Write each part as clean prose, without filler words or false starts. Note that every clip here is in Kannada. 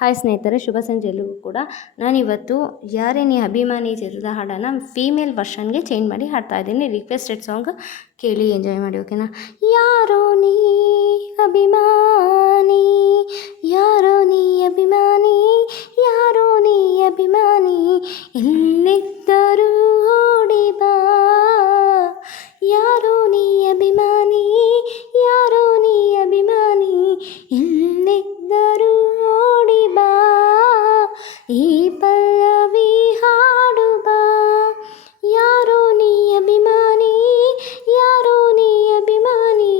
ಹಾಯ್ ಸ್ನೇಹಿತರೆ, ಶುಭ ಸಂಜೆ ಎಲ್ರಿಗೂ ಕೂಡ. ನಾನಿವತ್ತು ಯಾರೇ ನೀ ಅಭಿಮಾನಿ ಚಿತ್ರದ ಹಾಡನ್ನು ಫೀಮೇಲ್ ವರ್ಷನ್ಗೆ ಚೇಂಜ್ ಮಾಡಿ ಹಾಡ್ತಾ ಇದ್ದೀನಿ. ರಿಕ್ವೆಸ್ಟೆಡ್ ಸಾಂಗ್ ಕೇಳಿ ಎಂಜಾಯ್ ಮಾಡಿ, ಓಕೆನಾ? ಯಾರೋ ನೀ ಅಭಿಮಾನಿ, ಯಾರೋ ನೀ ಅಭಿಮಾನಿ, ಯಾರೋ ನೀ ಅಭಿಮಾನಿ, ಎಲ್ಲಿದ್ದರೂ ಓಡಿ ಬಾ. ಯಾರೋ ನೀ ಅಭಿಮಾನಿ, ಯಾರೋ ನೀ ಅಭಿಮಾನಿ, ಎಲ್ಲಿದ್ದರೂ ಓಡಿ ಬಾ. ಈ ಪಲ್ಲವಿ ಹಾಡು ಬಾ. ಯಾರೋ ನೀ ಅಭಿಮಾನಿ, ಯಾರೋ ನೀ ಅಭಿಮಾನಿ,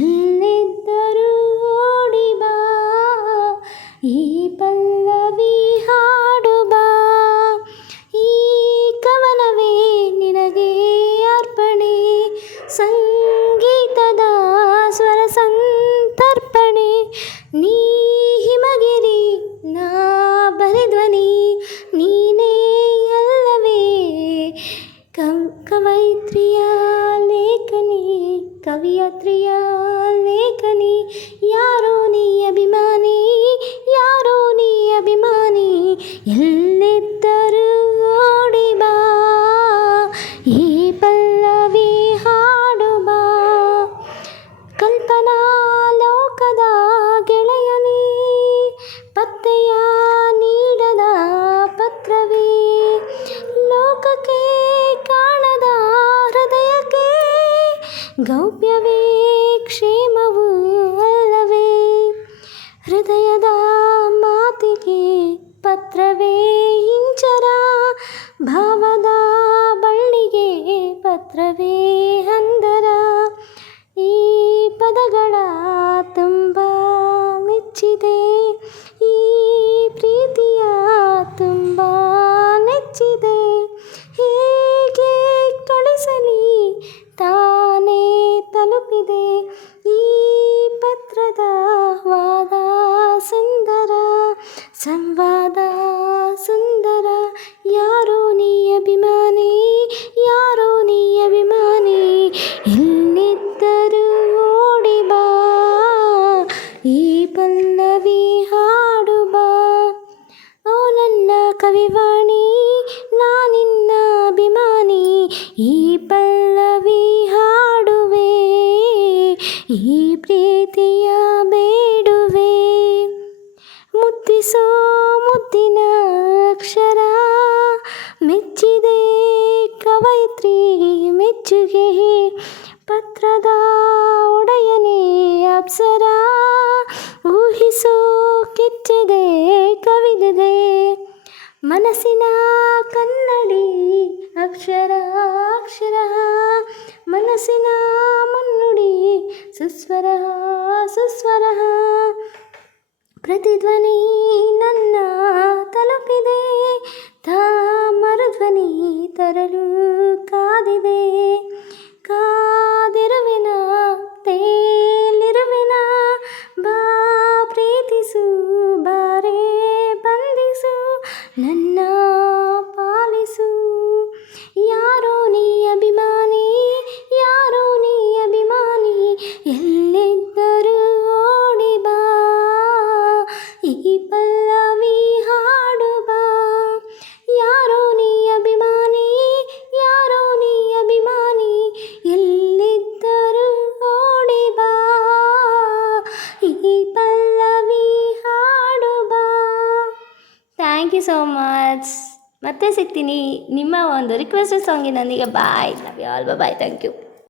ಎಲ್ಲಿದ್ದರೂ ಓಡಿ ಬಾ. ಈ ಪಲ್ಲವಿ ಹಾಡು ಬಾ. ಈ ಕವನವೇ ನಿನಗೆ ಅರ್ಪಣೆ, ಸಂಗೀತದ ಸ್ವರ ಸಂತರ್ಪಣೆ. ನೀ ಹಿಮಗಿರಿ, ನಾ ಬರಿಧ್ವನಿ, ನೀನೇ ಅಲ್ಲವೇ ಕವಯಿತ್ರಿಯ ಲೇಖನಿ, ಕವಿಯತ್ರಿಯ ಲೇಖನಿ. ಯಾರೋ ನೀ ಅಭಿಮಾನಿ, ಯಾರೋ ನೀ ಅಭಿಮಾನಿ, ಎಲ್ಲಿದ್ದರೂ ಓಡಿ ಬಾ. ಈ ಪಲ್ಲವಿ ಹಾಡು ಬಾ. ಕಲ್ಪನಾ ಲೋಕದ ಗೆಳೆಯನೇ, ಪತ್ತೆಯ ನೀಡದ ಪತ್ರವೇ, ಲೋಕಕ್ಕೆ ಕಾಣದ ಹೃದಯಕ್ಕೆ ಗೌಪ್ಯವೇ ಕ್ಷೇಮವೂ ಅಲ್ಲವೇ. ಹೃದಯದ ಮಾತಿಗೆ ಪತ್ರವೇ ಇಂಚರ, ಭಾವದ ಬಳ್ಳಿಗೆ ಪತ್ರವೇ ಹಂದರ. ಈ ಪದಗಳ ತುಂಬ ಮೆಚ್ಚಿದೆ, ಈ ಪ್ರೀತಿಯ ತುಂಬ ನೆಚ್ಚಿದೆ. ಹೇಗೆ ಕಳಿಸಲಿ, ತಾನೇ ತಲುಪಿದೆ ಈ ಪತ್ರದ ವಾದ ಸುಂದರ, ಸಂವಾದ ಸುಂದರ. ಯಾರೋ ನೀ ಅಭಿಮಾನಿ, ಯಾರೋ ನೀ ಅಭಿಮಾನಿ, ಎಲ್ಲಿದ್ದರೂ ಓಡಿ ಬಾ. ಈ ಪಲ್ಲವಿ ಹಾಡು ಬಾ. ಓ ನನ್ನ ಕವಿವಾಣಿ, ನಾನಿನ್ನ ಅಭಿಮಾನಿ, ಈ ಪಲ್ಲವಿ ಹಾಡುವೆ, ಈ ಪ್ರೀತಿಯ ಬೇಡುವೆ. ಮುದ್ದಿಸೋ ಮುದ್ದಿನ ಅಕ್ಷರ, ಮೆಚ್ಚಿದೆ ಕವಯಿತ್ರಿ ಮೆಚ್ಚುಗೆ. ಪತ್ರದ ಒಡೆಯನೇ ಅಪ್ಸರ, ಊಹಿಸೋ ಕಿಚ್ಚಿದೆ ಕವಿದಿದೆ. ಮನಸ್ಸಿನ ಕನ್ನಡಿ ಅಕ್ಷರ ಅಕ್ಷರ, ಮನಸ್ಸಿನ ಮುನ್ನುಡಿ ಸುಸ್ವರ ಸುಸ್ವರ. ಪ್ರತಿಧ್ವನಿ ನನ್ನ ತಲುಪಿದೆ, ಮರುಧ್ವನಿ ತರಲು ಕಾದಿದೆ. ಕಾದಿರುವೆನ ತೇಲಿರುವೆನ, ಬಾ ಪ್ರೀತಿಸು, ಬಾರೇ ಬಂಧಿಸು, ನನ್ನ ಪಾಲಿಸು. ಯಾರೋ ನೀ ಅಭಿಮಾನಿ, ಯಾರೋ ನೀ ಅಭಿಮಾನಿ, ಎಲ್ಲಿದ್ದರೂ ಓಡಿ ಬಾ. ಈ ಪಲ್ಲವಿ ಹಾಡು ಬಾ. ಯಾರೋ ನೀ ಅಭಿಮಾನಿ, ಯಾರೋ ನೀ ಅಭಿಮಾನಿ, ಎಲ್ಲಿದ್ದರೂ ಓಡಿ ಬಾ. ಈ ಪಲ್ಲವಿ ಹಾಡು ಬಾ. Thank you so much. ಮತ್ತೆ ಸಿಗ್ತೀನಿ ನಿಮ್ಮ ಒಂದು ರಿಕ್ವೆಸ್ಟೆಡ್ ಸಾಂಗಿನೊಂದಿಗೆ. Bye. Love you all. Bye. Thank you.